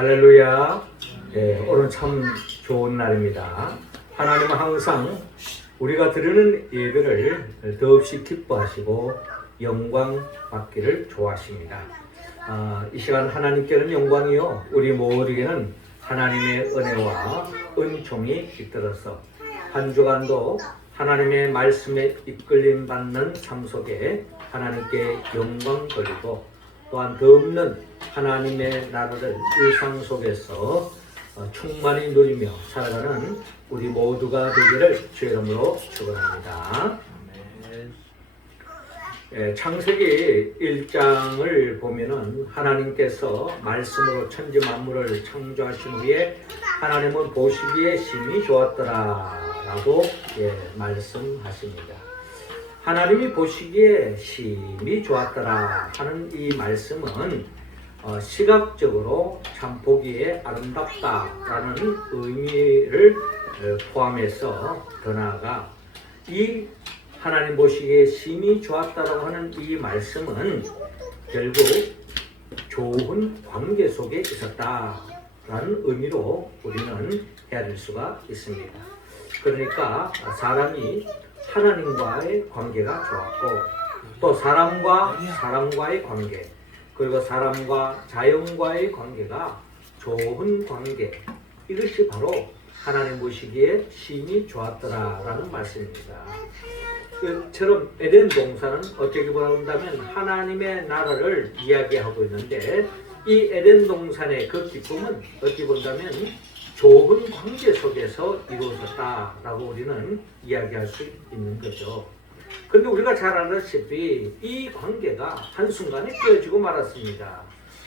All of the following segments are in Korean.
할렐루야. 네, 오늘 참 좋은 날입니다. 하나님은 항상 우리가 드리는 예배를 더없이 기뻐하시고 영광 받기를 좋아하십니다. 이 시간 하나님께는 영광이요, 우리 모두에게는 하나님의 은혜와 은총이 깃들어서 한 주간도 하나님의 말씀에 이끌림 받는 삶 속에 하나님께 영광 돌리고 또한 더 없는 하나님의 나라를 일상 속에서 충만히 누리며 살아가는 우리 모두가 되기를 주의 이름으로 축원합니다. 창세기 1장을 보면은 하나님께서 말씀으로 천지 만물을 창조하신 후에 하나님은 보시기에 심히 좋았더라라고 말씀하십니다. 하나님이 보시기에 심히 좋았더라 하는 이 말씀은 시각적으로 참 보기에 아름답다라는 의미를 포함해서 더 나아가 이 하나님 보시기에 심히 좋았다라고 하는 이 말씀은 결국 좋은 관계 속에 있었다라는 의미로 우리는 헤아릴 수가 있습니다. 그러니까 사람이 하나님과의 관계가 좋았고, 또 사람과 사람과의 관계, 그리고 사람과 자연과의 관계가 좋은 관계, 이것이 바로 하나님 보시기에 심히 좋았더라라는 말씀입니다. 그처럼 에덴 동산은 어떻게 보라고 한다면 하나님의 나라를 이야기하고 있는데, 이 에덴 동산의 그 기쁨은 어떻게 본다면 좋은 관계 속에서 이루어졌다라고 우리는 이야기할 수 있는 거죠. 그런데 우리가 잘 알다시피 이 관계가 한순간에 깨어지고 말았습니다.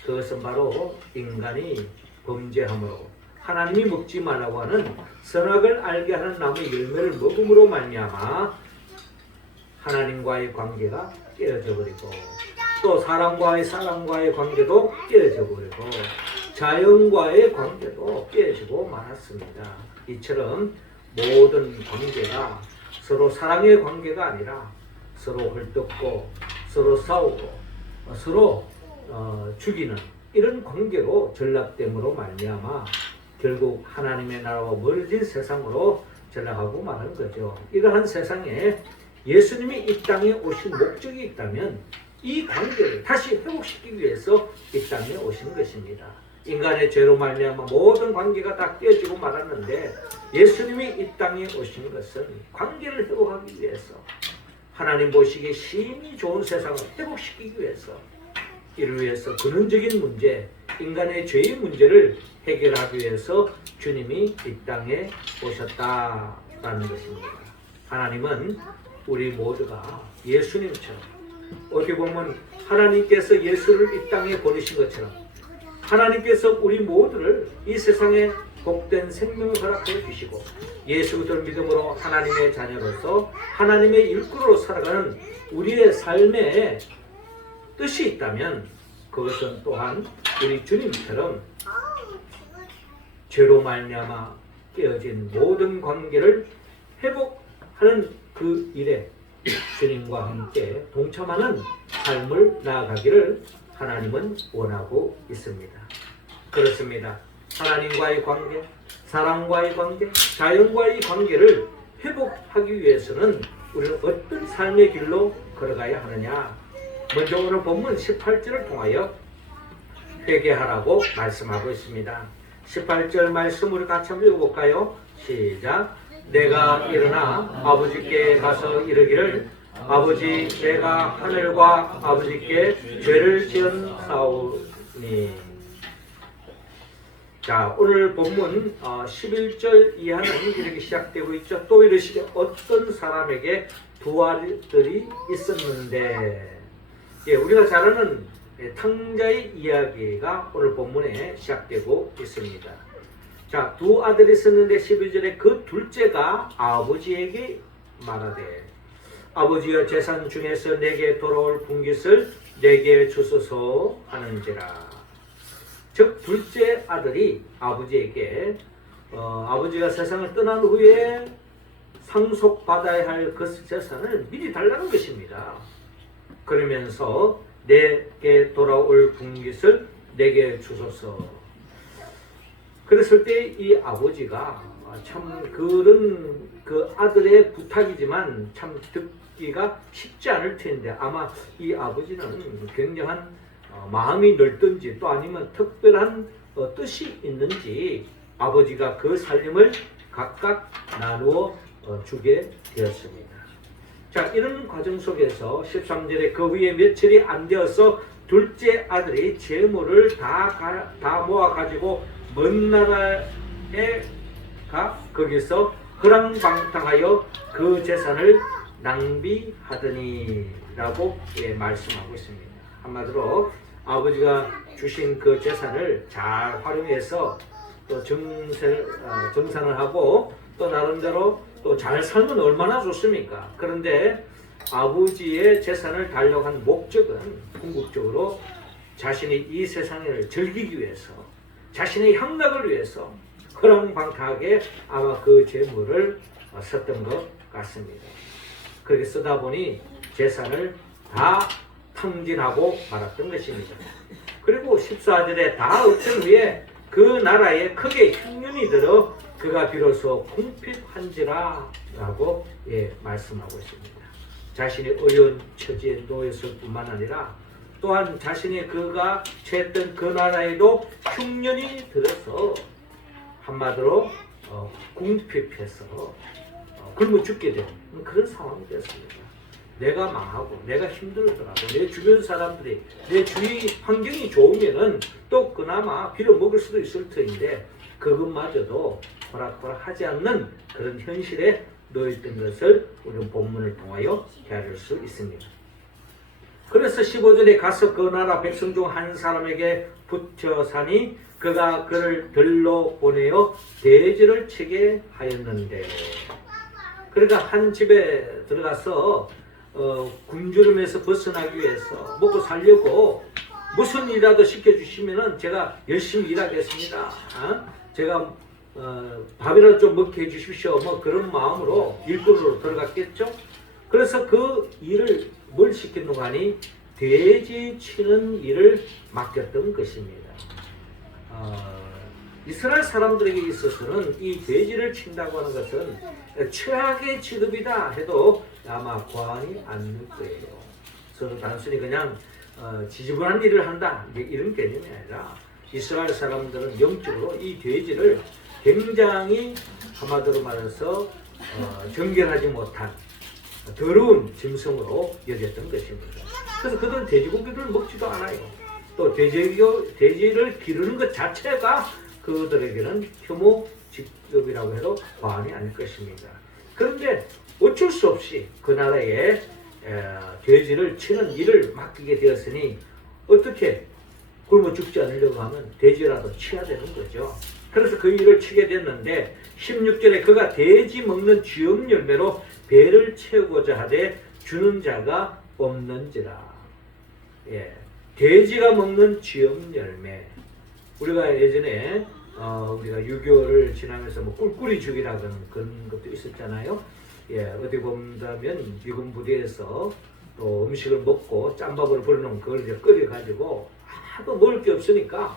그것은 바로 인간이 범죄함으로 하나님이 먹지 말라고 하는 선악을 알게 하는 나무의 열매를 먹음으로 말미암아 하나님과의 관계가 깨어져 버리고, 또 사람과의 관계도 깨어져 버리고, 자연과의 관계도 깨지고 말았습니다. 이처럼 모든 관계가 서로 사랑의 관계가 아니라 서로 헐뜯고 서로 싸우고 서로 죽이는 이런 관계로 전락됨으로 말미암아 결국 하나님의 나라와 멀어진 세상으로 전락하고 마는 거죠. 이러한 세상에 예수님이 이 땅에 오신 목적이 있다면 이 관계를 다시 회복시키기 위해서 이 땅에 오신 것입니다. 인간의 죄로 말미암아 모든 관계가 다 깨지고 말았는데, 예수님이 이 땅에 오신 것은 관계를 회복하기 위해서, 하나님 보시기에 심히 좋은 세상을 회복시키기 위해서, 이를 위해서 근원적인 문제, 인간의 죄의 문제를 해결하기 위해서 주님이 이 땅에 오셨다라는 것입니다. 하나님은 우리 모두가 예수님처럼, 어떻게 보면 하나님께서 예수를 이 땅에 보내신 것처럼 하나님께서 우리 모두를 이 세상에 복된 생명을 허락해 주시고 예수 그리스도를 믿음으로 하나님의 자녀로서 하나님의 일꾼으로 살아가는 우리의 삶에 뜻이 있다면, 그것은 또한 우리 주님처럼 죄로 말미암아 깨어진 모든 관계를 회복하는 그 일에 주님과 함께 동참하는 삶을 나아가기를 하나님은 원하고 있습니다. 그렇습니다. 하나님과의 관계, 사람과의 관계, 자연과의 관계를 회복하기 위해서는 우리는 어떤 삶의 길로 걸어가야 하느냐? 먼저 오늘 본문 18절을 통하여 회개하라고 말씀하고 있습니다. 18절 말씀 우리 같이 한번 읽어볼까요? 시작. 내가 일어나 아버지께 가서 이르기를, 아버지, 내가 하늘과 아버지께 죄를 지었사오니. 자, 오늘 본문 11절 이하는 이렇게 시작되고 있죠. 또 이르시되 어떤 사람에게 두 아들이 있었는데, 우리가 잘 아는 탕자의 이야기가 오늘 본문에 시작되고 있습니다. 자, 두 아들이 있었는데 11절에 그 둘째가 아버지에게 말하되, 아버지여, 재산 중에서 내게 돌아올 분깃을 내게 주소서 하는지라. 즉 둘째 아들이 아버지에게 아버지가 세상을 떠난 후에 상속받아야 할 그 재산을 미리 달라는 것입니다. 그러면서 내게 돌아올 분깃을 내게 주소서. 그랬을 때 이 아버지가 참 그런 그 아들의 부탁이지만 참 듣기가 쉽지 않을 텐데 아마 이 아버지는 굉장한 마음이 넓든지 또 아니면 특별한 뜻이 있는지 아버지가 그 살림을 각각 나누어 주게 되었습니다. 자, 이런 과정 속에서 13절에 그 후에 며칠이 안 되어서 둘째 아들이 재물을 다 모아 가지고 먼 나라에 가 거기서 허랑방탕하여 그 재산을 낭비하더니 라고 말씀하고 있습니다. 한마디로 아버지가 주신 그 재산을 잘 활용해서 또 정산을 하고 또 나름대로 또 잘 살면 얼마나 좋습니까? 그런데 아버지의 재산을 달려간 목적은 궁극적으로 자신이 이 세상을 즐기기 위해서 자신의 향락을 위해서 허랑방탕하게 아마 그 재물을 썼던 것 같습니다. 그렇게 쓰다 보니 재산을 다 탕진하고 말았던 것입니다. 그리고 14절에 다 없은 후에 그 나라에 크게 흉년이 들어 그가 비로소 궁핍한지라 라고 말씀하고 있습니다. 자신이 어려운 처지에 놓였을 뿐만 아니라 또한 자신이 그가 처했던 그 나라에도 흉년이 들어서 한마디로 궁핍해서 굶어 죽게 되는 그런 상황이 됐습니다. 내가 망하고 내가 힘들더라도 내 주변 사람들이 내 주위 환경이 좋으면은 또 그나마 빌어먹을 수도 있을 터인데 그것마저도 호락호락하지 않는 그런 현실에 놓였던 것을 우리는 본문을 통하여 헤아릴 수 있습니다. 그래서 15절에 가서 그 나라 백성 중 한 사람에게 붙여 사니 그가 그를 들러 보내어 대지를 치게 하였는데 그러니까 한 집에 들어가서 굶주림에서 벗어나기 위해서 먹고 살려고 무슨 일이라도 시켜주시면은 제가 열심히 일하겠습니다. 제가 밥이라도 좀 먹게 해주십시오. 뭐 그런 마음으로 일꾼으로 들어갔겠죠. 그래서 그 일을 뭘 시켰는가 하니 돼지 치는 일을 맡겼던 것입니다. 이스라엘 사람들에게 있어서는 이 돼지를 친다고 하는 것은 최악의 직업이다 해도 아마 과언이 아닐 거예요. 서로 단순히 그냥 지저분한 일을 한다 이런 개념이 아니라 이스라엘 사람들은 영적으로 이 돼지를 굉장히 한마디로 말해서 정결하지 못한 더러운 짐승으로 여겼던 것입니다. 그래서 그들은 돼지고기를 먹지도 않아요. 또 돼지를 기르는 것 자체가 그들에게는 혐오 직업이라고 해도 과언이 아닐 것입니다. 그런데 어쩔 수 없이 그 나라에 돼지를 치는 일을 맡기게 되었으니 어떻게 굶어 죽지 않으려고 하면 돼지라도 치야 되는 거죠. 그래서 그 일을 치게 됐는데 16절에 그가 돼지 먹는 쥐엄 열매로 배를 채우고자 하되 주는 자가 없는지라. 돼지가 먹는 쥐엄 열매. 우리가 예전에 우리가 유교를 지나면서 뭐 꿀꿀이 죽이라는 그런 것도 있었잖아요. 어디 보면 미군 부대에서 또 음식을 먹고 짬밥으로 불러놓은 그걸 이제 끓여가지고 하도 먹을 게 없으니까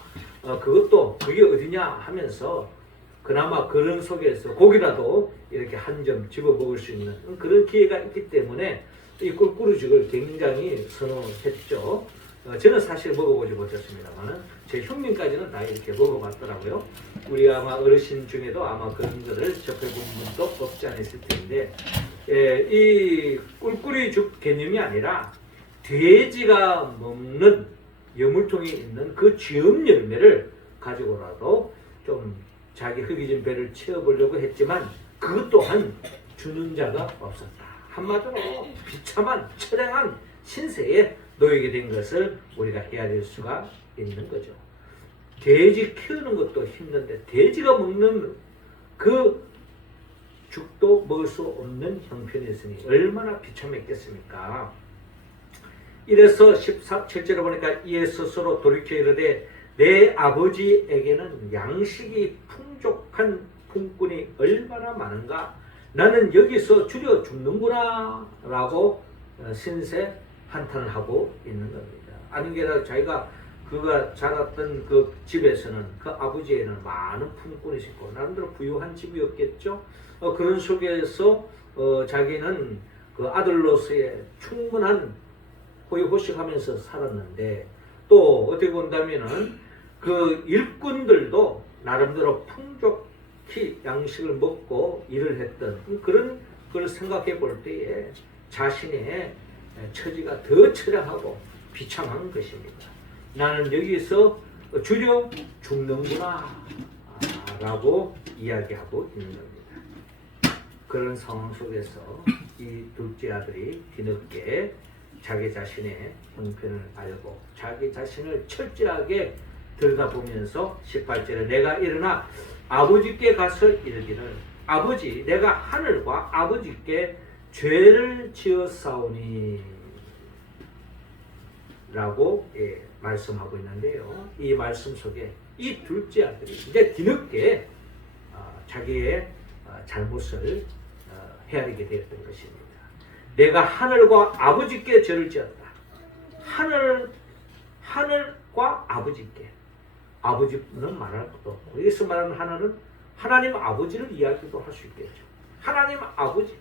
그게 어디냐 하면서 그나마 그런 속에서 고기라도 이렇게 한 점 집어 먹을 수 있는 그런 기회가 있기 때문에 이 꿀꿀이죽을 굉장히 선호했죠. 저는 사실 먹어보지 못했습니다만 제 형님까지는 다 이렇게 먹어봤더라고요. 우리 아마 어르신 중에도 아마 그런 거를 접해본 분도 없지 않았을 텐데 이 꿀꿀이죽 개념이 아니라 돼지가 먹는 여물통에 있는 그 쥐엄 열매를 가지고라도 좀 자기 허기진 배를 채워보려고 했지만 그것 또한 주는 자가 없었다. 한마디로 비참한 처량한 신세에 놓이게 된 것을 우리가 헤아릴 수가 있는 거죠. 돼지 키우는 것도 힘든데 돼지가 먹는 그 죽도 먹을 수 없는 형편이었으니 얼마나 비참했겠습니까? 이래서 17절에 보니까 이에 스스로 돌이켜 이르되 내 아버지에게는 양식이 풍족한 품꾼이 얼마나 많은가 나는 여기서 줄여 죽는구나 라고 신세 한탄을 하고 있는 겁니다. 아닌 게 아니라 자기가 그가 자랐던 그 집에서는 그 아버지에는 많은 품꾼이 있고 나름대로 부유한 집이었겠죠. 그런 속에서 자기는 그 아들로서의 충분한 호의호식하면서 살았는데 또 어떻게 본다면은 그 일꾼들도 나름대로 풍족히 양식을 먹고 일을 했던 그런 걸 생각해 볼 때에 자신의 처지가 더 처량하고 비참한 것입니다. 나는 여기서 주려 죽는구나 라고 이야기하고 있는 겁니다. 그런 상황 속에서 이 둘째 아들이 뒤늦게 자기 자신의 형편을 알고 자기 자신을 철저하게 들여다보면서 18절에 내가 일어나 아버지께 가서 이르기를 아버지 내가 하늘과 아버지께 죄를 지었사오니 라고 말씀하고 있는데요. 이 말씀 속에 이 둘째 아들이 이제 뒤늦게 자기의 잘못을 헤아리게 되었던 것입니다. 내가 하늘과 아버지께 죄를 지었다. 하늘과 아버지께. 아버지는 말할 것도 없고 여기서 말하는 하나는 하나님 아버지를 이야기도 할 수 있겠죠. 하나님 아버지께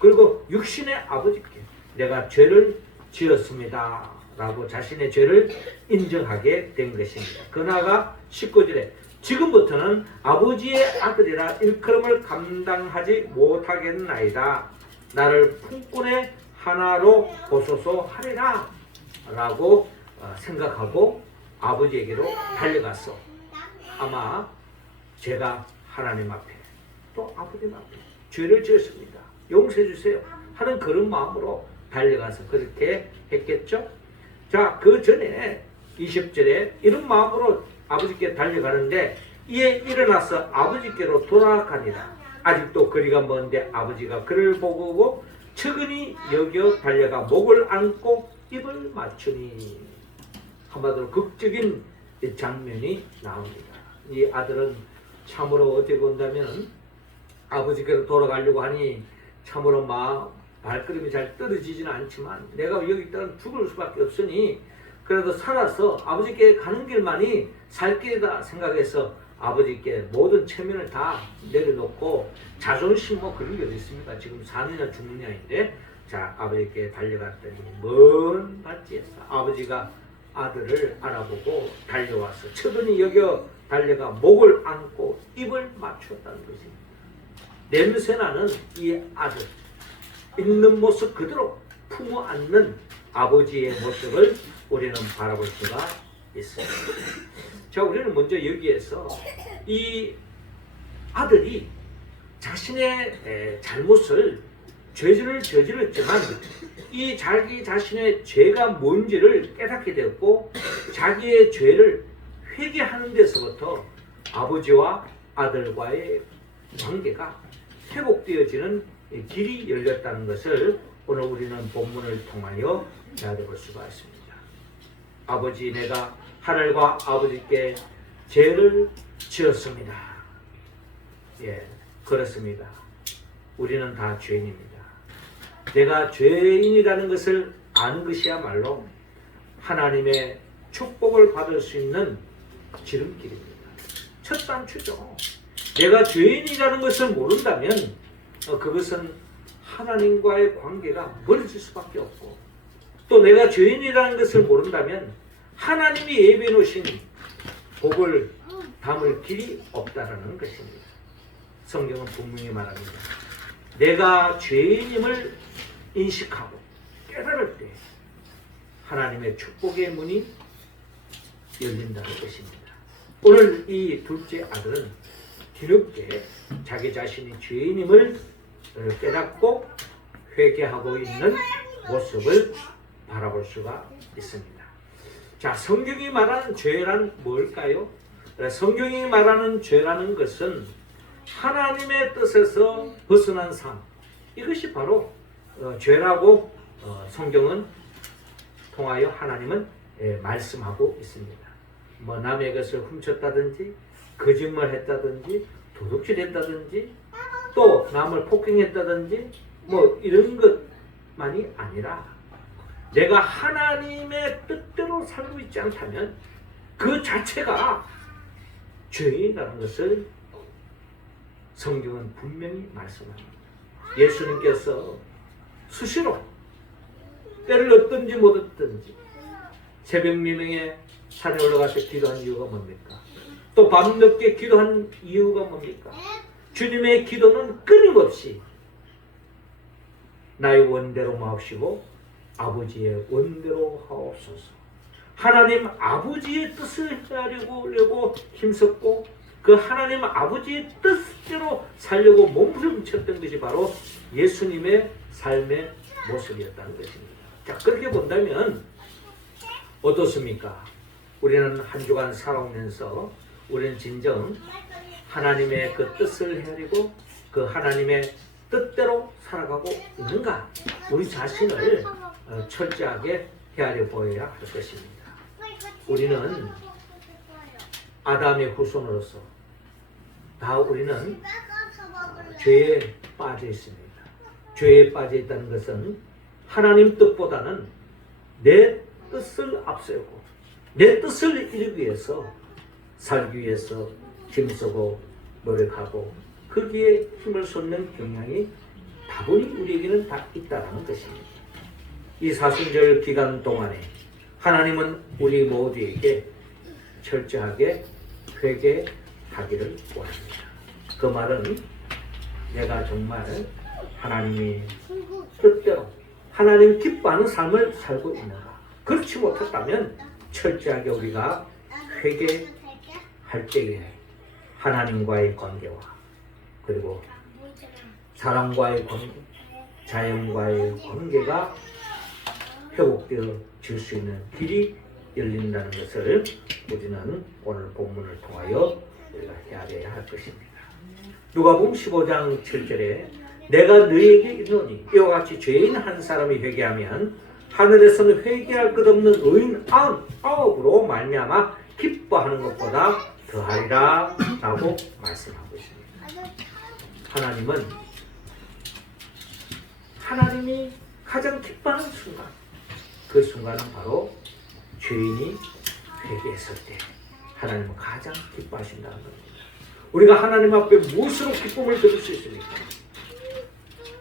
그리고 육신의 아버지께 내가 죄를 지었습니다. 라고 자신의 죄를 인정하게 된 것입니다. 그나가 19절에 지금부터는 아버지의 아들이라 일컬음을 감당하지 못하겠나이다. 나를 품꾼의 하나로 보소서 하리라 라고 생각하고 아버지에게로 달려갔어. 아마 제가 하나님 앞에 또 아버님 앞에 죄를 지었습니다. 용서해 주세요 하는 그런 마음으로 달려가서 그렇게 했겠죠. 자, 그 전에 20절에 이런 마음으로 아버지께 달려가는데 이에 일어나서 아버지께로 돌아가니라. 아직도 거리가 먼데 아버지가 그를 보고 측은히 여겨 달려가 목을 안고 입을 맞추니 한마디로 극적인 장면이 나옵니다. 이 아들은 참으로 어떻게 본다면 아버지께로 돌아가려고 하니 참으로 발걸음이 잘 떨어지지는 않지만 내가 여기 있다가 죽을 수밖에 없으니 그래도 살아서 아버지께 가는 길만이 살 길이다 생각해서 아버지께 모든 체면을 다 내려놓고 자존심 그런 게 어디 있습니까? 지금 사느냐 죽느냐인데 자 아버지께 달려갔더니 먼 밭지에서 아버지가 아들을 알아보고 달려와서 측은히 여겨 달려가 목을 안고 입을 맞추었다는 것입니다. 냄새나는 이 아들 있는 모습 그대로 품어 안는 아버지의 모습을 우리는 바라볼 수가 있습니다. 자, 우리는 먼저 여기에서 이 아들이 자신의 잘못을 죄를 저질렀지만 이 자기 자신의 죄가 뭔지를 깨닫게 되었고 자기의 죄를 회개하는 데서부터 아버지와 아들과의 관계가 회복되어지는 길이 열렸다는 것을 오늘 우리는 본문을 통하여 알아볼 수가 있습니다. 아버지 내가 하늘과 아버지께 죄를 지었습니다. 예, 그렇습니다. 우리는 다 죄인입니다. 내가 죄인이라는 것을 아는 것이야말로 하나님의 축복을 받을 수 있는 지름길입니다. 첫 단추죠. 내가 죄인이라는 것을 모른다면 그것은 하나님과의 관계가 멀어질 수밖에 없고 또 내가 죄인이라는 것을 모른다면 하나님이 예비해 놓으신 복을 담을 길이 없다라는 것입니다. 성경은 분명히 말합니다. 내가 죄인임을 인식하고 깨달을 때 하나님의 축복의 문이 열린다는 것입니다. 오늘 이 둘째 아들은 뒤늦게 자기 자신이 죄인임을 깨닫고 회개하고 있는 모습을 바라볼 수가 있습니다. 자, 성경이 말하는 죄란 뭘까요? 성경이 말하는 죄라는 것은 하나님의 뜻에서 벗어난 삶, 이것이 바로 죄라고 성경은 통하여 하나님은 말씀하고 있습니다. 뭐 남의 것을 훔쳤다든지 거짓말했다든지 도둑질했다든지 또 남을 폭행했다든지 뭐 이런 것만이 아니라 내가 하나님의 뜻대로 살고 있지 않다면 그 자체가 죄인이라는 것을 성경은 분명히 말씀합니다. 예수님께서 수시로 때를 얻든지 못 얻든지 새벽 미명에 산에 올라가서 기도한 이유가 뭡니까? 또 밤늦게 기도한 이유가 뭡니까? 주님의 기도는 끊임없이 나의 원대로 마옵시고 아버지의 원대로 하옵소서. 하나님 아버지의 뜻을 헤아리려고 힘썼고 그 하나님 아버지의 뜻대로 살려고 몸부림쳤던 것이 바로 예수님의 삶의 모습이었다는 것입니다. 자, 그렇게 본다면 어떻습니까? 우리는 한 주간 살아오면서 우리는 진정 하나님의 그 뜻을 헤아리고 그 하나님의 뜻대로 살아가고 있는가? 우리 자신을 철저하게 헤아려 보여야 할 것입니다. 우리는 아담의 후손으로서 다 우리는 죄에 빠져 있습니다. 죄에 빠져 있다는 것은 하나님 뜻보다는 내 뜻을 앞세우고 내 뜻을 이루기 위해서 살기 위해서 힘쓰고 노력하고 거기에 힘을 쏟는 경향이 다분히 우리에게는 다 있다는 것입니다. 이 사순절 기간 동안에 하나님은 우리 모두에게 철저하게 회개하기를 원합니다. 그 말은 내가 정말 하나님의 뜻대로 하나님 기뻐하는 삶을 살고 있는가? 그렇지 못했다면 철저하게 우리가 회개할 때에 하나님과의 관계와 그리고 사람과의 관계, 자연과의 관계가 회복되어질 수 있는 길이 열린다는 것을 우리는 오늘 본문을 통하여 우리가 헤아려야 할 것입니다. 누가복음 15장 7절에 내가 너희에게 이르노니 이와 같이 죄인 한 사람이 회개하면 하늘에서는 회개할 것 없는 의인 99으로 말미암아 기뻐하는 것보다 더하리라 라고 말씀하고 있습니다. 하나님은 하나님이 가장 기뻐하는 순간, 그 순간은 바로 죄인이 회개했을 때 하나님은 가장 기뻐하신다는 겁니다. 우리가 하나님 앞에 무엇으로 기쁨을 드릴 수 있습니까?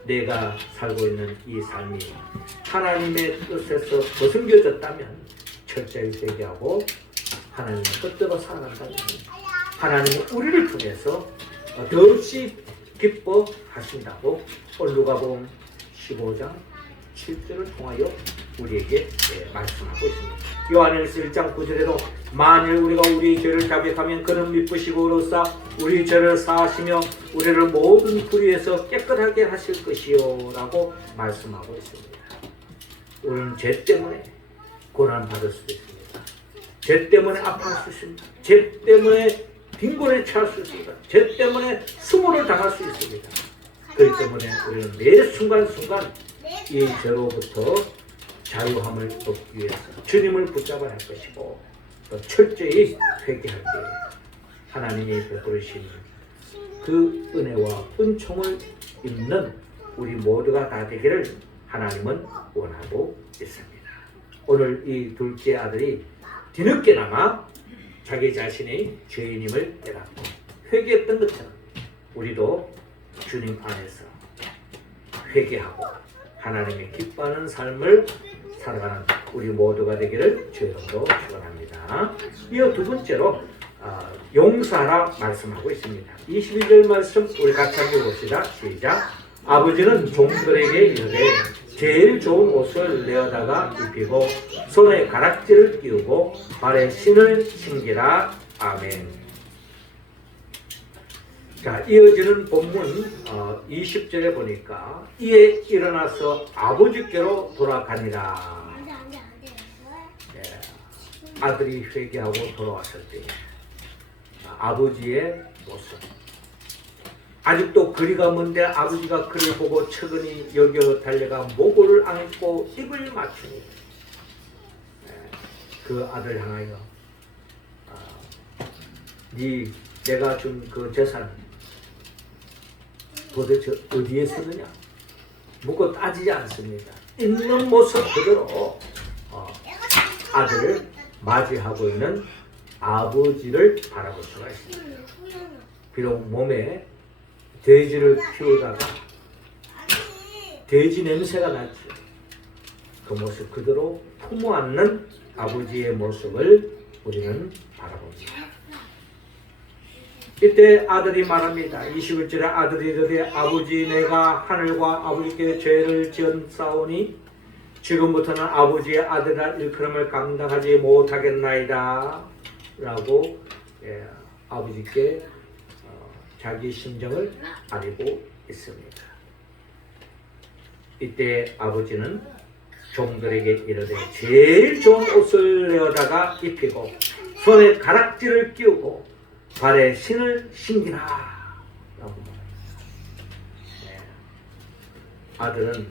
내가 살고 있는 이 삶이 하나님의 뜻에서 벗어겨졌다면 철저히 회개하고 하나님의 뜻대로 살아간다면 하나님은 우리를 통해서 더없이 기뻐하신다고 누가복음 15장 7절을 통하여 우리에게 말씀하고 있습니다. 요한일서 1장 9절에도 만일 우리가 우리의 죄를 자백하면 그는 미쁘시고 의로우사 우리 죄를 사하시며 우리를 모든 불의에서 깨끗하게 하실 것이요 라고 말씀하고 있습니다. 우리는 죄 때문에 고난받을 수도 있습니다. 죄 때문에 아파할 수 있습니다. 죄 때문에 빈곤에 처할 수 있습니다. 죄 때문에 수모를 당할 수 있습니다. 그렇기 때문에 우리는 매 순간순간 이 죄로부터 자유함을 얻기 위해서 주님을 붙잡아야 할 것이고 또 철저히 회개할 때 하나님이 베푸신 그 은혜와 은총을 입는 우리 모두가 다 되기를 하나님은 원하고 있습니다. 오늘 이 둘째 아들이 뒤늦게나마 자기 자신의 죄인임을 깨닫고 회개했던 것처럼 우리도 주님 안에서 회개하고 하나님의 기뻐하는 삶을 살아가는 우리 모두가 되기를 주님으로 축원합니다. 이어 두 번째로 용서하라 말씀하고 있습니다. 22절 말씀 우리 같이 한번 봅시다. 시작. 아버지는 종들에게 이르되 제일 좋은 옷을 내어다가 입히고 손에 가락지를 끼우고 발에 신을 신기라. 아멘. 자, 이어지는 본문 20절에 보니까 이에 일어나서 아버지께로 돌아가니라. 아들이 회개하고 돌아왔을 때 아버지의 모습. 아직도 거리가 먼데 아버지가 그를 보고 측은히 여겨 달려가 목을 안고 입을 맞추니 그 아들 향하여 내가 준 그 재산 도대체 어디에 쓰느냐 묻고 따지지 않습니다. 있는 모습 그대로 아들을 맞이하고 있는 아버지를 바라볼 수가 있습니다. 비록 몸에 돼지를 키우다가 돼지 냄새가 나죠. 그 모습 그대로 품어 안는 아버지의 모습을 우리는 바라봅니다. 이때 아들이 말합니다. 21절에 아들이 이르되 아버지 내가 하늘과 아버지께 죄를 지었사오니 지금부터는 아버지의 아들이라 일컬음을 감당하지 못하겠나이다 라고 아버지께 자기 심정을 아리고 있습니다. 이때 아버지는 종들에게 이르되 제일 좋은 옷을 내어다가 입히고 손에 가락지를 끼우고 발에 신을 신기라 라고 말합니다. 아들은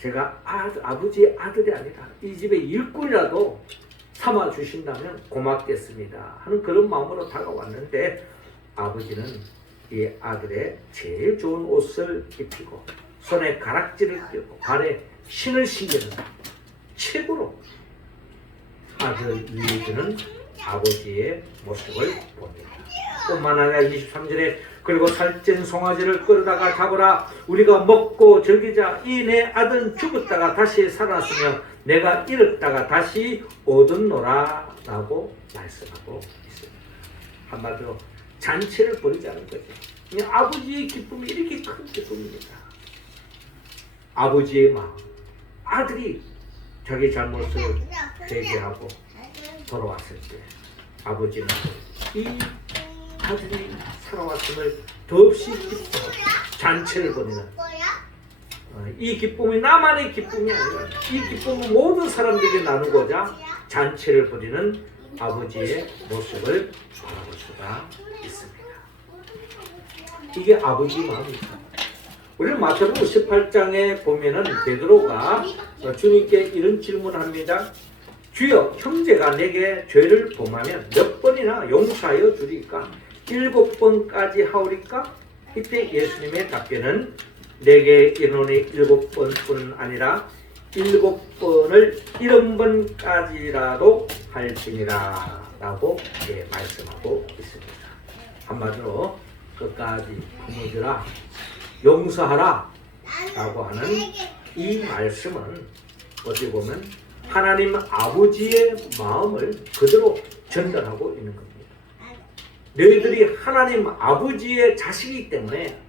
제가 아버지의 아들이 아니라 이 집의 일꾼이라도 삼아 주신다면 고맙겠습니다 하는 그런 마음으로 다가왔는데 아버지는 이 아들의 제일 좋은 옷을 입히고 손에 가락지를 끼고 발에 신을 신기는 최고로 아들 유해주는 아버지의 모습을 봅니다. 뿐만 아니라 23절에 그리고 살찐 송아지를 끌어다가 잡으라 우리가 먹고 즐기자 이 내 아들은 죽었다가 다시 살았으며 내가 잃었다가 다시 얻었노라 라고 말씀하고 있습니다. 한마디로 잔치를 벌이지 않은 거죠. 아버지의 기쁨이 이렇게 큰 기쁨입니다. 아버지의 마음, 아들이 자기 잘못을 회개하고 돌아왔을 때 아버지는 이 아들이 살아왔음을 더없이 기뻐하고 잔치를 벌이는 이 기쁨이 나만의 기쁨이 아니라 이 기쁨은 모든 사람들에게 나누고자 잔치를 벌이는 아버지의 모습을 바라볼 수가 있습니다. 이게 아버지의 마음입니다. 우리는 마태복음 18장에 보면은 베드로가 주님께 이런 질문을 합니다. 주여 형제가 내게 죄를 범하면 몇 번이나 용서하여 주리까? 7번까지 하오리까? 이때 예수님의 답변은 내게 이르노니 7번뿐 아니라 7번을 70번까지라도 할지니라 라고 말씀하고 있습니다. 한마디로 끝까지 품어주라 용서하라 라고 하는 이 말씀은 어찌 보면 하나님 아버지의 마음을 그대로 전달하고 있는 겁니다. 너희들이 하나님 아버지의 자식이기 때문에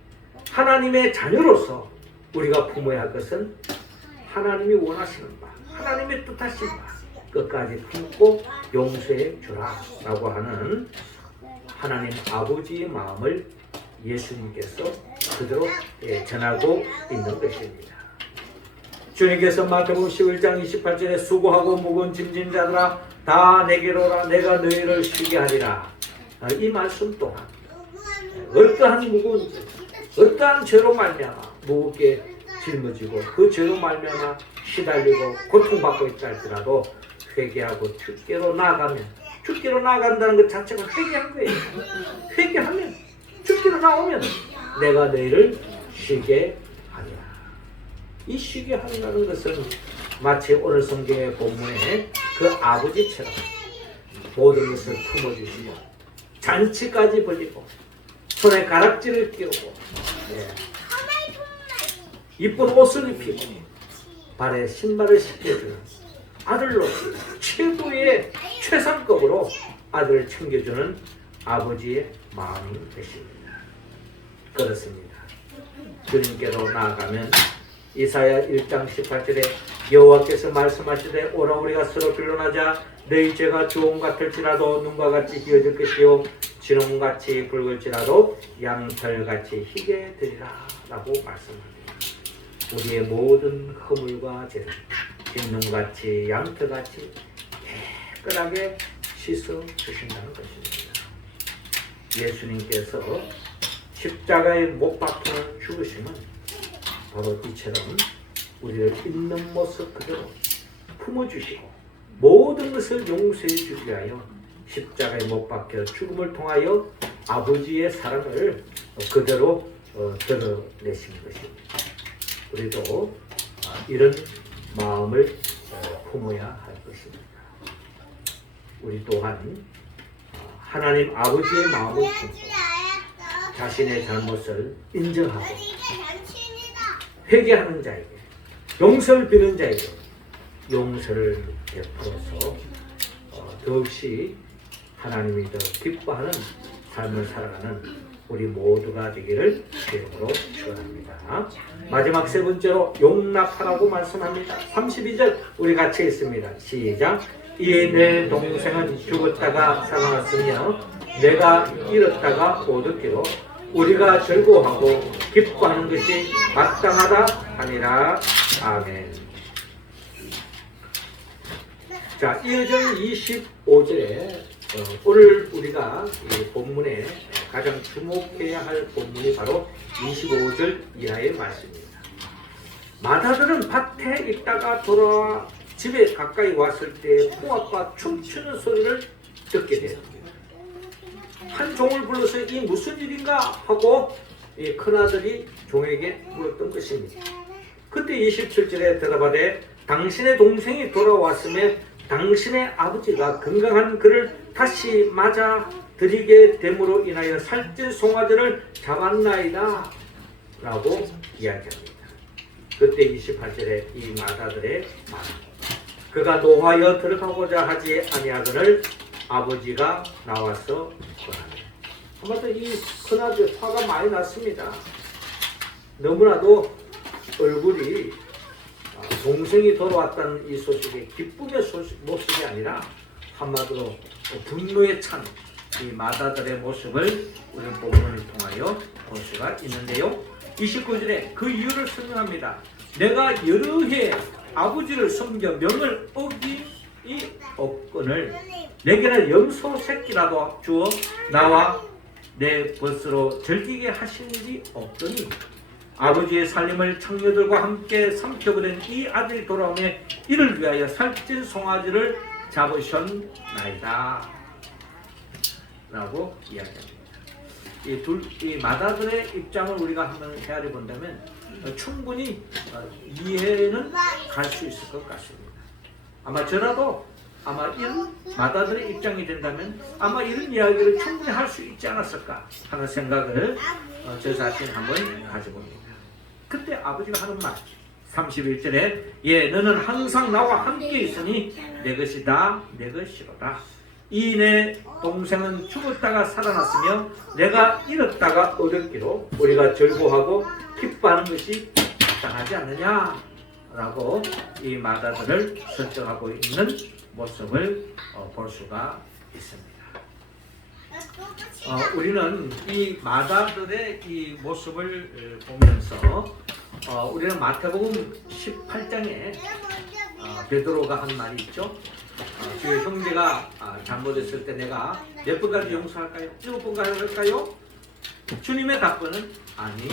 하나님의 자녀로서 우리가 품어야 할 것은 하나님이 원하시는 바, 하나님의 뜻하신 바 끝까지 품고 용서해 주라 라고 하는 하나님 아버지의 마음을 예수님께서 그대로 전하고 있는 것입니다. 주님께서 마태복음 11장 28절에 수고하고 무거운 짐진 자들아 다 내게로 오라 내가 너희를 쉬게 하리라. 이 말씀 또한 어떠한 무거운 짐, 어떠한 죄로 말미암아 무겁게 짊어지고 그 죄로 말미암아 시달리고 고통받고 있다 할지라도 회개하고 주께로 나아가면 주께로 나아간다는 것 자체가 회개한 거예요. 회개하면 주께로 나오면 내가 너희를 쉬게 하리라. 이 쉬게 하리라는 것은 마치 오늘 성경의 본문에 그 아버지처럼 모든 것을 품어주시고 잔치까지 벌리고 손에 가락지를 끼우고 이쁜 옷을 입히고 발에 신발을 신겨주는 아들로서 최고의 최상급으로 아들을 챙겨주는 아버지의 마음이 되십니다. 그렇습니다. 주님께로 나아가면 이사야 1장 18절에 여호와께서 말씀하시되 오라 우리가 서로 변론하자 너희 죄가 주홍 같을지라도 눈과 같이 희어질 것이요 진홍같이 붉을지라도 양털같이 희게 되리라 라고 말씀합니다. 우리의 모든 허물과 죄를 진홍같이 양털같이 깨끗하게 씻어 주신다는 것입니다. 예수님께서 십자가에 못 박히는 죽으심은 바로 이처럼 우리를 있는 모습 그대로 품어주시고 모든 것을 용서해 주기 위하여 십자가에 못 박혀 죽음을 통하여 아버지의 사랑을 그대로 드러내시는 것입니다. 우리도 이런 마음을 품어야 할 것입니다. 우리 또한 하나님 아버지의 마음을 품고 자신의 잘못을 인정하고 회개하는 자에게, 용서를 비는 자에게 용서를 베풀어서 더없이 하나님이 더 기뻐하는 삶을 살아가는 우리 모두가 되기를 주님으로 축원합니다. 마지막 세 번째로 용납하라고 말씀합니다. 32절 우리 같이 읽습니다. 시작. 이에 내 동생은 죽었다가 살아났으며 내가 잃었다가 얻었기로 우리가 즐거워하고 기뻐하는 것이 마땅하다 하니라. 아멘. 자, 이어진 25절에 오늘 우리가 이 본문에 가장 주목해야 할 본문이 바로 25절 이하의 말씀입니다. 마다들은 밭에 있다가 돌아와 집에 가까이 왔을 때 풍악과 춤추는 소리를 듣게 되었습니다. 한 종을 불러서 이 무슨 일인가 하고 이 큰아들이 종에게 물었던 것입니다. 그때 27절에 대답하되 당신의 동생이 돌아왔음에 당신의 아버지가 건강한 그를 다시 맞아 드리게 됨으로 인하여 살찐 송아지를 잡았나이다 라고 이야기합니다. 그때 28절에 이 마다들의 말, 그가 노하여 들어가고자 하지 아니하거늘 아버지가 나와서 권하네. 한마디로 이 큰아들 화가 많이 났습니다. 너무나도 얼굴이 동생이 돌아왔다는 이 소식에 기쁨의 모습이 아니라 한마디로 분노에 찬 이 마다들의 모습을 우리 본문을 통하여 볼 수가 있는데요. 29절에 그 이유를 설명합니다. 내가 여러 해 아버지를 섬겨 명을 어기이 없거늘 내게는 염소 새끼라도 주어 나와 내 벗으로 즐기게 하신 일이 없더니 아버지의 살림을 청녀들과 함께 삼켜버린 이 아들이 돌아오매 이를 위하여 살찐 송아지를 잡으셨나이다 라고 이야기합니다. 이 마다들의 입장을 우리가 한번 헤아려 본다면 충분히 이해는 갈 수 있을 것 같습니다. 아마 저라도 아마 이런 마다들의 입장이 된다면 아마 이런 이야기를 충분히 할 수 있지 않았을까 하는 생각을 저 자신 한번 가져봅니다. 그때 아버지가 하는 말 31절에 예 너는 항상 나와 함께 있으니 내 것이 다 내 것이로다. 이 내 동생은 죽었다가 살아났으며 내가 잃었다가 얻었기로 우리가 즐거워하고 기뻐하는 것이 마땅하지 않느냐 라고 이 마다들을 설정하고 있는 모습을 볼 수가 있습니다. 우리는 이 마다들의 이 모습을 보면서 우리는 마태복음 18장에 베드로가 한 말이 있죠. 그 형제가 잘못했을 때 내가 몇 번까지 용서할까요? 7번까지 할까요? 주님의 답변은 아니,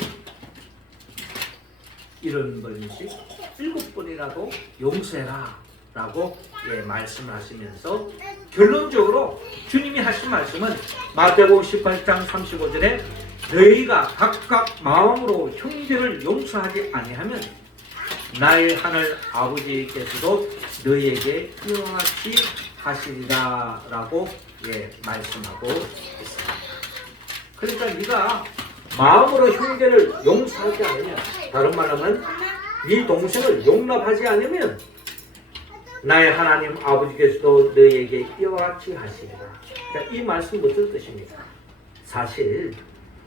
이런 번씩 7번이라도 용서해라 라고 말씀을 하시면서 결론적으로 주님이 하신 말씀은 마태복음 18장 35절에 너희가 각각 마음으로 형제를 용서하지 아니하면 나의 하늘 아버지께서도 너희에게 이와 같이 하시리라 라고 말씀하고 있습니다. 그러니까 네가 마음으로 형제를 용서하지 않으면, 다른 말하면 네 동생을 용납하지 않으면 나의 하나님 아버지께서도 너희에게 이와 같이 하시리라. 그러니까 이 말씀 무슨 뜻입니까? 사실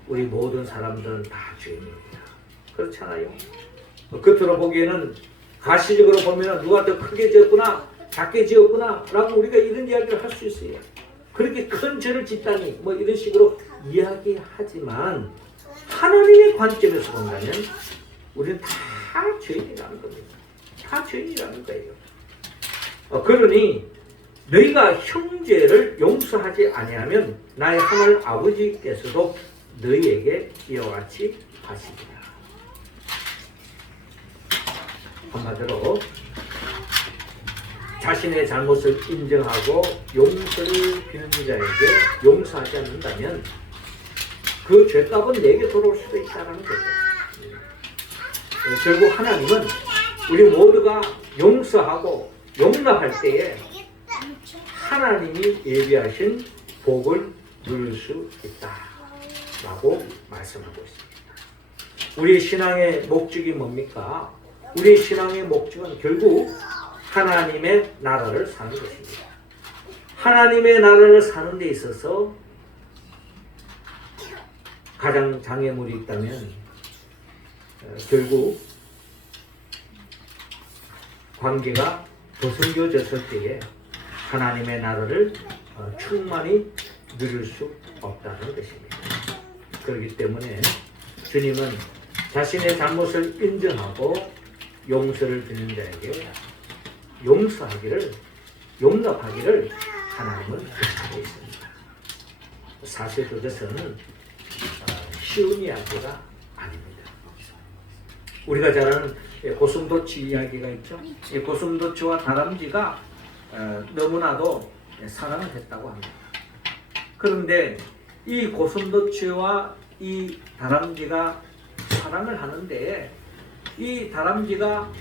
우리 모든 사람들은 다 죄인입니다. 그렇잖아요. 겉으로 보기에는 가시적으로 보면 누가 더 크게 지었구나 작게 지었구나 라고 우리가 이런 이야기를 할 수 있어요. 그렇게 큰 죄를 짓다니 뭐 이런 식으로 이야기하지만 하나님의 관점에서 본다면 우리는 다 죄인이라는 겁니다. 다 죄인이라는 거예요. 그러니 너희가 형제를 용서하지 아니하면 나의 하늘 아버지께서도 너희에게 이와 같이 하시리라. 한마디로 자신의 잘못을 인정하고 용서를 비는 자에게 용서하지 않는다면 그 죄값은 내게 돌아올 수도 있다는 거죠. 결국 하나님은 우리 모두가 용서하고 용납할 때에 하나님이 예비하신 복을 누릴 수 있다라고 말씀하고 있습니다. 우리의 신앙의 목적이 뭡니까? 우리의 신앙의 목적은 결국 하나님의 나라를 사는 것입니다. 하나님의 나라를 사는 데 있어서 가장 장애물이 있다면 결국 관계가 도성겨졌을 때에 하나님의 나라를 충만히 누릴 수 없다는 것입니다. 그렇기 때문에 주님은 자신의 잘못을 인정하고 용서를 받는 자에게 용납하기를 하나님은 하고 있습니다. 사실 그것은 쉬운 이야기가 아닙니다. 우리가 잘 아는 고슴도치 이야기가 있죠. 이 고슴도치와 다람쥐가 너무나도 사랑을 했다고 합니다. 그런데 이 고슴도치와 이 다람쥐가 사랑을 하는데 이 다람쥐가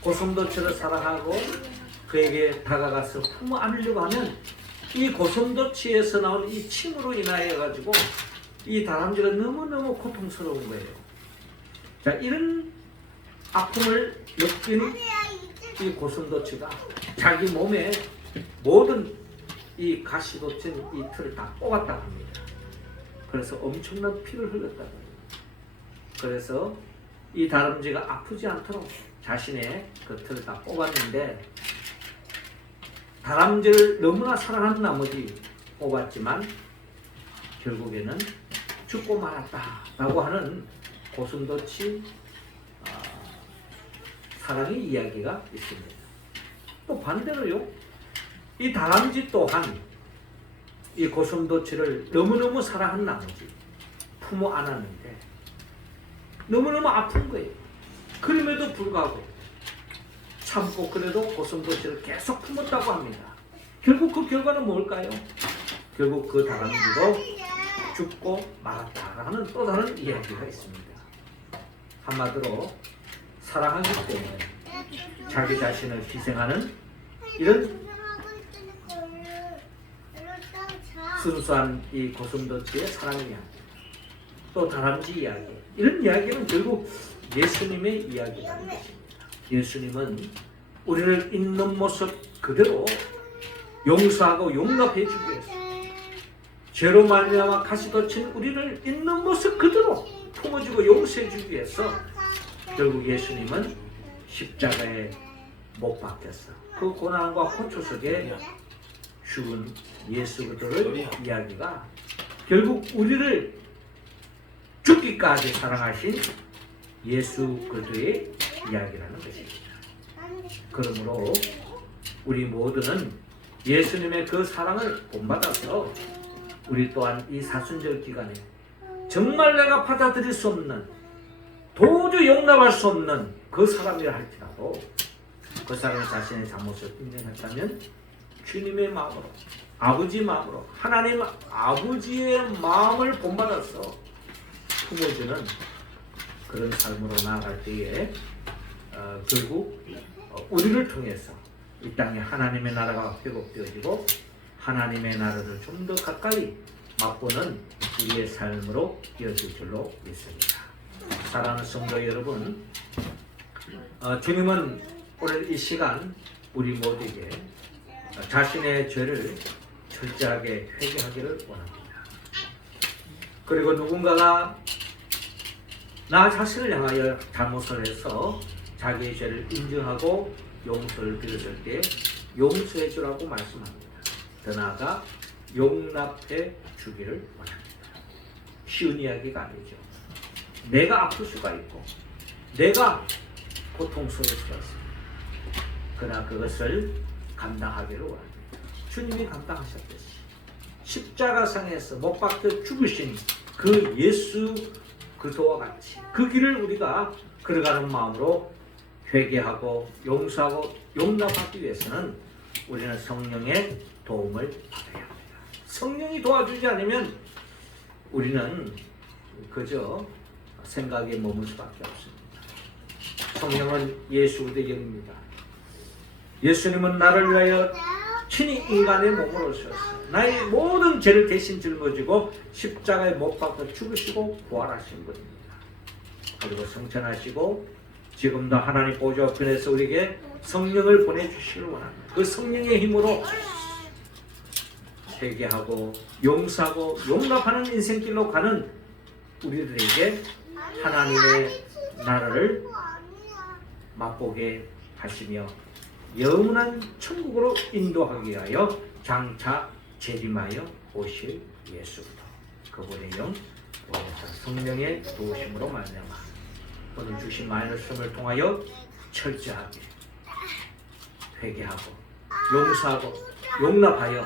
고슴도치를 사랑하고 그에게 다가가서 품어 안으려고 하면 이 고슴도치에서 나온 이 침으로 인하여 가지고 이 다람쥐가 너무너무 고통스러운 거예요. 자, 이런 아픔을 느낀 이 고슴도치가 자기 몸에 모든 이 가시 돋친 이 털을 다 뽑았다고 합니다. 그래서 엄청난 피를 흘렸다고 합니다. 그래서 이 다람쥐가 아프지 않도록 자신의 그 털을 다 뽑았는데 다람쥐를 너무나 사랑한 나머지 뽑았지만 결국에는 죽고 말았다라고 하는 고슴도치 사랑의 이야기가 있습니다. 또 반대로요, 이 다람쥐 또한 이 고슴도치를 너무너무 사랑한 나머지 품어 안았는데 너무너무 아픈 거예요. 그럼에도 불구하고 참고 그래도 고슴도치를 계속 품었다고 합니다. 결국 그 결과는 뭘까요? 결국 그 다람쥐도 죽고 말았다라는 또 다른 이야기가 있습니다. 한마디로 사랑하기 때문에 자기 자신을 희생하는 이런 순수한 이 고슴도치의 사랑 이야기, 또 다람쥐 이야기, 이런 이야기는 결국 예수님의 이야기라는 것입니다. 예수님은 우리를 있는 모습 그대로 용서하고 용납해 주기 위해서 죄로 말미암아 가시돋친 우리를 있는 모습 그대로 품어주고 용서해 주기 위해서 결국 예수님은 십자가에 못 박혔어. 그 고난과 고초 속에 죽은 예수 그리스도의 이야기가 결국 우리를 죽기까지 사랑하신 예수 그리스도의 이야기라는 것입니다. 그러므로 우리 모두는 예수님의 그 사랑을 본받아서 우리 또한 이 사순절 기간에 정말 내가 받아들일 수 없는, 도저히 용납할 수 없는 그 사람이라 할지라도 그 사람이 자신의 잘못을 인정했다면 주님의 마음으로, 아버지 마음으로, 하나님 아버지의 마음을 본받아서 품어주는 그런 삶으로 나아갈 때에 결국 우리를 통해서 이 땅에 하나님의 나라가 회복되어지고 하나님의 나라를 좀 더 가까이 맛보는 우리의 삶으로 이어질 줄로 믿습니다. 사랑하는 성도 여러분, 주님은 오늘 이 시간 우리 모두에게 자신의 죄를 철저하게 회개하기를 원합니다. 그리고 누군가가 나 자신을 향하여 잘못을 해서 자기의 죄를 인정하고 용서를 빌었을 때 용서해 주라고 말씀합니다. 더 나아가 용납해 주기를 원합니다. 쉬운 이야기가 아니죠. 내가 아플 수가 있고 내가 고통스러울 수가 있습니다. 그러나 그것을 감당하기를 원합니다. 주님이 감당하셨듯이 십자가상에서 못 박혀 죽으신 그 예수 그리스도와 같이 그 길을 우리가 걸어가는 마음으로 회개하고 용서하고 용납하기 위해서는 우리는 성령의 도움을 받아야 합니다. 성령이 도와주지 않으면 우리는 그저 생각에 머물 수밖에 없습니다. 성령은 예수 그리스도의 영입니다. 예수님은 나를 위하여 친히 인간의 몸으로 오셨어요. 나의 모든 죄를 대신 짊어지고 십자가에 못 박혀 죽으시고 부활하신 분입니다. 그리고 성천하시고 지금도 하나님 보좌 편에서 우리에게 성령을 보내주시길 원합니다. 그 성령의 힘으로 회개하고 용서하고 용납하는 인생길로 가는 우리들에게 하나님의 나라를 맛보게 하시며 영원한 천국으로 인도하기 위하여 장차 재림하여 오실 예수부터 그분의 영 성령의 도우심으로 말미암아 오늘 주신 말씀을 통하여 철저하게 회개하고 용서하고 용납하여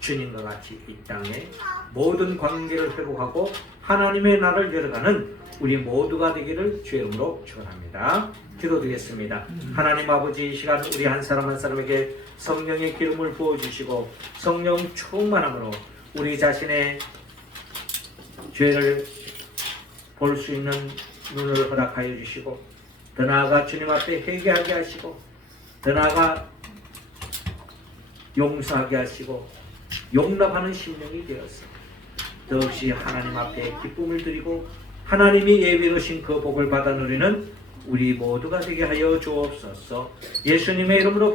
주님과 같이 이 땅에 모든 관계를 회복하고 하나님의 나라를 열어가는 우리 모두가 되기를 주의 이름으로 축원합니다. 기도드리겠습니다. 하나님 아버지, 이 시간 우리 한 사람 한 사람에게 성령의 기름을 부어주시고 성령 충만함으로 우리 자신의 죄를 볼 수 있는 눈을 허락하여 주시고 더 나아가 주님 앞에 회개하게 하시고 더 나아가 용서하게 하시고 용납하는 심령이 되어서 더없이 하나님 앞에 기쁨을 드리고 하나님이 예비로신 그 복을 받아 누리는 우리 모두가 되게 하여 주옵소서. 예수님의 이름으로